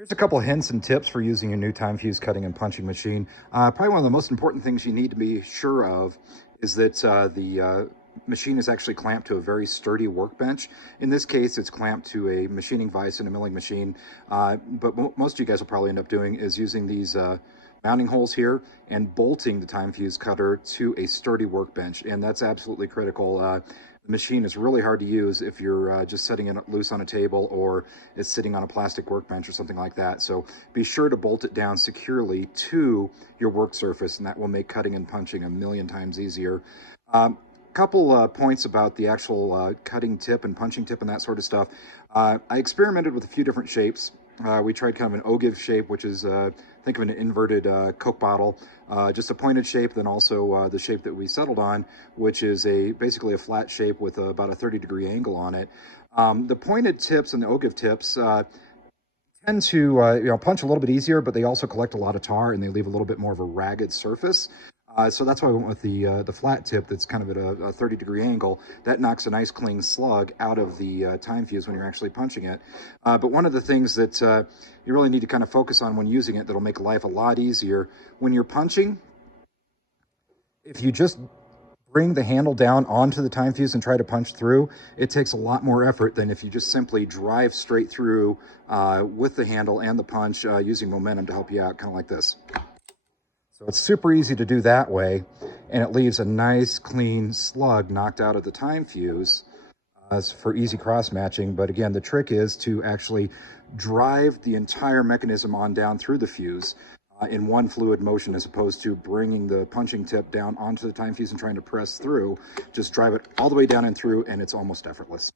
Here's a couple hints and tips for using your new time fuse cutting and punching machine. Probably one of the most important things you need to be sure of is that the machine is actually clamped to a very sturdy workbench. In this case, it's clamped to a machining vise and a milling machine, but most of you guys will probably end up doing is using these mounting holes here and bolting the time fuse cutter to a sturdy workbench, and that's absolutely critical. The machine is really hard to use if you're just setting it loose on a table or it's sitting on a plastic workbench or something like that. So be sure to bolt it down securely to your work surface, and that will make cutting and punching a million times easier. Couple points about the actual cutting tip and punching tip and that sort of stuff. I experimented with a few different shapes. We tried kind of an ogive shape, which is think of an inverted Coke bottle, just a pointed shape, then also the shape that we settled on, which is basically a flat shape with about a 30-degree angle on it. The pointed tips and the ogive tips tend to punch a little bit easier, but they also collect a lot of tar and they leave a little bit more of a ragged surface. So that's why I went with the flat tip that's kind of at a 30-degree angle. That knocks a nice clean slug out of the time fuse when you're actually punching it. But one of the things that you really need to kind of focus on when using it that'll make life a lot easier, when you're punching, if you just bring the handle down onto the time fuse and try to punch through, it takes a lot more effort than if you just simply drive straight through with the handle and the punch using momentum to help you out, kind of like this. So it's super easy to do that way, and it leaves a nice clean slug knocked out of the time fuse for easy cross matching. But again, the trick is to actually drive the entire mechanism on down through the fuse in one fluid motion, as opposed to bringing the punching tip down onto the time fuse and trying to press through. Just drive it all the way down and through, and it's almost effortless.